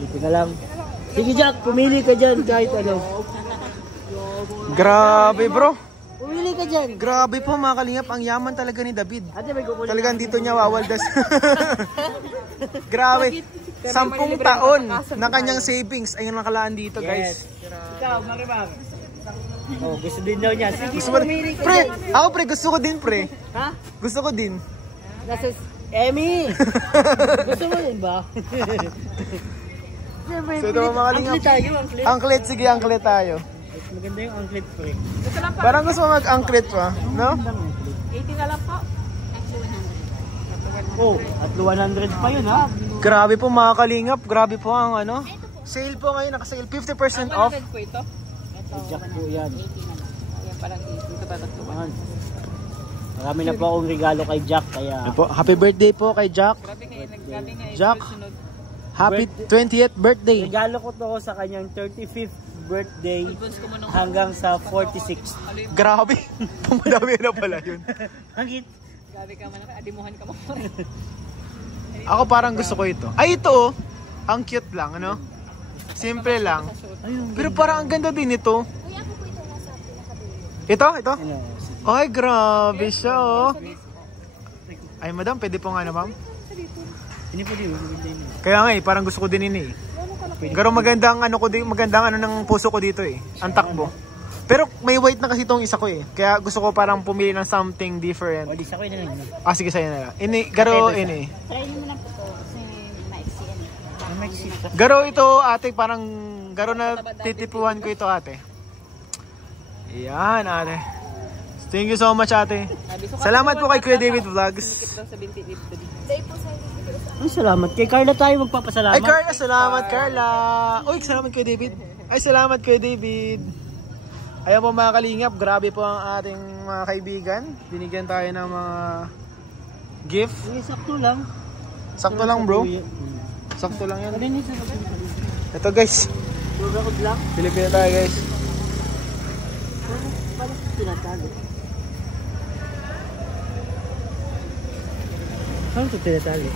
Dito na lang. Sige Jack, pumili ka dyan kahit ano. Grabe bro. Pumili ka dyan. Grabe po mga kalingap, ang yaman talaga ni David. Ate, may kukunin. Talagang dito niya wawaldas. Grabe. 10 taon na kanyang savings ay nakalaan dito guys. Ikaw, Maribang. Oh, gusto din daw niya. Sige, Gusto mo, pumili ka pre, dyan. ako pre, gusto ko din pre. Ha? Gusto ko din. Nasa Emmy. Gusto mo yun ba? So ito mga kalingap. Angklet tayo, angklet. Angklet, sige angklet tayo. Maganda yung angklet pre. Parang gusto mo mag-angklet pa, no? 80 na lang po. Oh, at 100 pa yun ha. Grabe po mga kalingap, grabe po ang ano. Sale po ngayon, naka-sale 50% off. 100 po ito. Ito, Jack po yan. 80 na lang. Ayan parang 80. Ito ba tatluan? Marami na po akong regalo kay Jack kaya. Ano po, happy birthday po kay Jack. Grabe nga Jack. Happy 20th birthday. Regalo ko to sa kanyang 35th birthday hanggang sa 46th. Grabe, pumadami na pala yun. Hangit. Grabe ka man, adimuhan ka mo. Ako parang gusto ko ito. Ay ito oh, ang cute lang ano. Simple lang. Pero parang ang ganda din ito. Ito? Ay grabe siya oh. Ay madam, pwede po nga na ma'am? Hindi po din. Kaya nga eh, parang gusto ko din ini eh. Pero magandang ano ko din, magandang ano ng puso ko dito eh. Ang takbo. Pero may white na kasi itong isa ko eh. Kaya gusto ko parang pumili ng something different. O di sa ko yun na lang. Ah sige sa'yo na lang. Ini, garo ini. Try mo na po ito kasi maiksi yan. Garo ito ate, parang garo na titipuhan ko ito ate. Ayan ate. Thank you so much ate. Salamat po kay Kuya David Vlogs. Ay, salamat. Kay Carla tayo magpapasalamat. Ay Carla, salamat Carla. Uy, salamat kay David. Ay salamat kay David. Ayan po mga kalingap, grabe po ang ating mga kaibigan. Binigyan tayo ng mga gift. Ay, sakto lang. Sakto lang bro. Sakto lang yan. Ano yun sa Ito guys. Pagkakot lang? Pilipino tayo guys. Paano tinatali? Paano ito tinatali?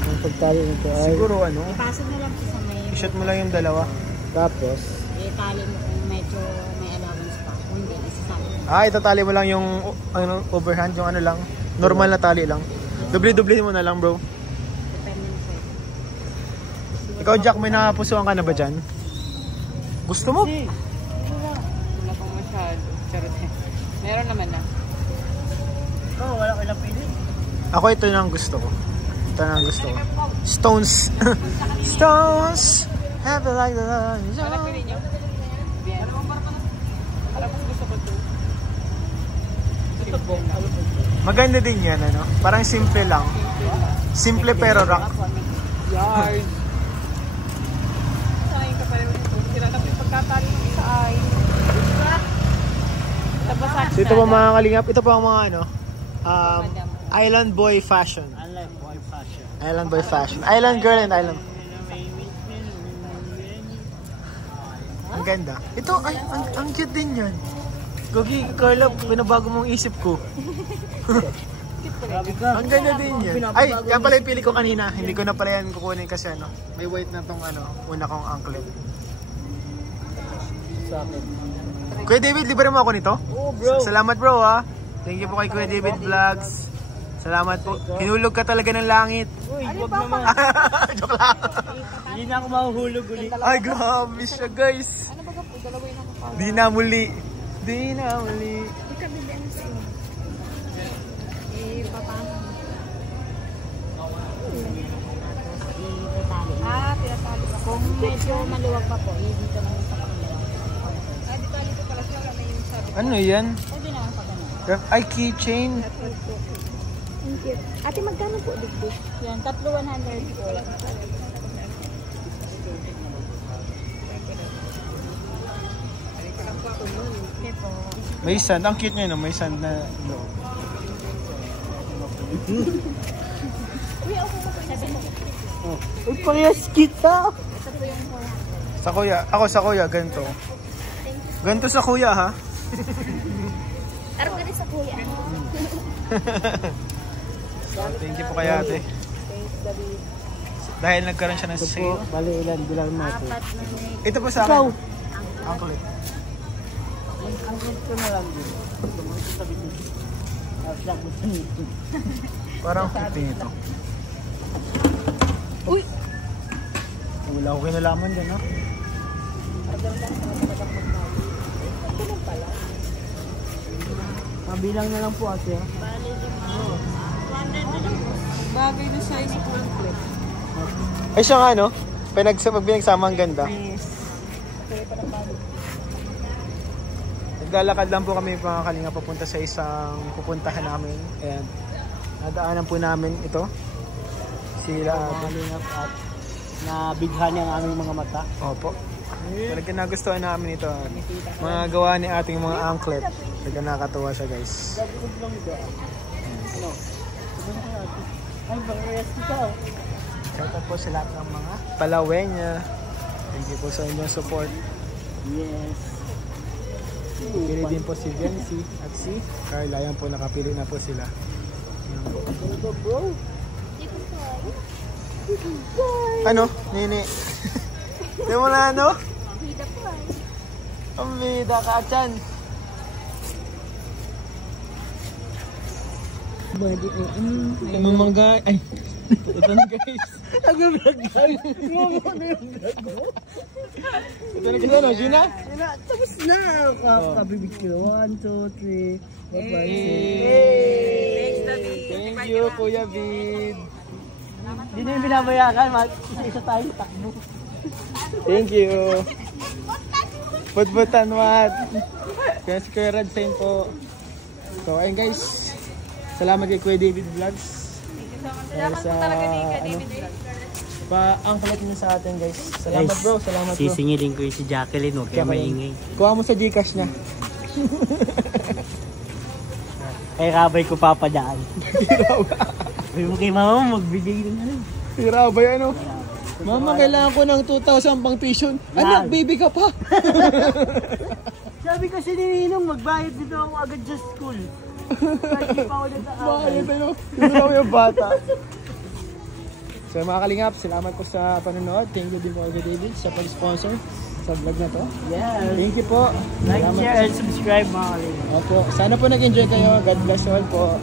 Ang pagtali nito ay... Siguro ano, Ipasok na lang po sa may... i-shot mo lang yung dalawa. Tapos? Itali mo kung medyo may allowance pa. Kung hindi, isasali mo. Ah, itatali mo lang yung ano, overhand, yung ano lang. Normal na tali lang. Doble-doble mo na lang bro. Depende na sa'yo. Ikaw Jack, may nakapusuan ka na ba dyan? Gusto mo? Wala pang masyado. Charot eh. Meron naman na. Oo, wala ko lang pili. Ako ito na ang gusto ko. Ito na ang gusto ko. Stones. Stones. Happy like the light. Wala pili niyo? Bien. Para mas gusto ko ito. Maganda din yan ano. Parang simple lang. Simple pero rock. Yard. Sayang ka pa rin ito. Sila na po yung pagkatali ng isa ay. Tabasak So ito po mga kalingap. Ito po ang mga ano. Island boy fashion. Unlike boy fashion. Island boy fashion. Island girl and island. Ang ganda. Ito, ay, ang cute din yan. Gogi, Carla, binabago mong isip ko. Grabe ka. Ang ganda din yan. Ay, yan pala yung pili ko kanina. Hindi ko na pala yan kukunin kasi ano. May white na tong ano, una kong anklet. Sa akin. Kuya David, libre mo ako nito? Oo, bro. Salamat bro ha. Thank you po kay Kuya David Vlogs. Salamat po. Hinulog ka talaga ng langit. Uy, wag naman. Joke lang. Hindi na ako mahuhulog ulit. Ay, grabe siya guys. Ano ba po? Dalawa yun ako pa. Di na muli. Di na muli. Ikabibi ano sa'yo? Papano. Pinatali pa. Kung medyo maluwag pa po, dito naman sa pangalawa. Ditali ko pala siya. May yung sabi. Ano yan? Pwede naman pa ganun. Ay, keychain. Thank you. Ate, magkano po dito? Yan, 3,100 po. Okay po. May sand. Ang cute niya no? May sand na loob. Uy, okay po. Sabi mo. Uy, parehas kita. Ito po yung 400. Sa kuya. Ako sa kuya. Ganito. Ganito sa kuya ha. Tarong ka rin sa kuya. Thank you po kay ate. Thanks, David. Dahil nagkaroon siya ng Ito po, sale. bali ilan bilang natin. Apat na may Ito po sa Ikaw. akin. Angklet. Ang gusto na lang din. Ito sabi dito. Ang gusto nito. Parang puti ito. Uy! Wala ko kinalaman dyan, no? Mabilang na lang po ate. Bali naman. 200 na lang po. Bagay na size po ang clip. Ay siya nga, no? Pinagsama ang ganda. Yes. Naglalakad lang po kami mga kalinga papunta sa isang pupuntahan namin. And nadaanan po namin ito. Sila Kalingap at nabighan niya ang aming mga mata. Opo. Talaga nagustuhan namin ito. Mga gawa ni ating mga anklet. Talaga nakakatuwa siya, guys. Ano? Ay, bang-rest kita. Shout out po sa lahat ng mga Palawenya. Thank you po sa inyong support. Yes. Pili din po si Jency at si Carla. Ayan po, nakapili na po sila. Ayan po. Ano bro? Ano? Nini? Di mo na ano? Hida po ay. Ang bida ka, Chan. Body Namamangga. Ay, ito na guys. Nag-vlog yan. Ito na guys, ano? Gina? Tapos na. Kabibig ko. 1, 2, 3. Thanks, Daddy. Thank you, Kuya Vid. Hindi na yung binabayakan. Isa-isa tayo takbo. Thank you. Putbutan wat. Kaya si Kuya Rad Sain po. So ayun guys. Salamat kay Kuya David Vlogs. Salamat po talaga ni David Vlogs. Pa-angkalat niyo sa atin guys. Salamat bro, salamat bro. Sisingilin ko yung si Jacqueline. Huwag kayo maingay. Kuha mo sa Gcash niya. Kay Rabay ko papadaan. Sabi mo kay mama mo, magbigay ng ano. Hirabay ano? Mama, kailangan ko ng 2,000 pang tuition. Anak, baby ka pa. Sabi kasi ni Ninong, magbayad dito ako agad sa school. Kasi pa ako nag-aaral. Bakit ano? Tinulaw yung bata. So mga kalingap, salamat po sa panonood. Thank you din po kay David sa pag-sponsor sa vlog na to. Yeah. Thank you po. Like, Salamat share, po. and subscribe mga kalingap. Opo. Sana po nag-enjoy kayo. God bless you all po.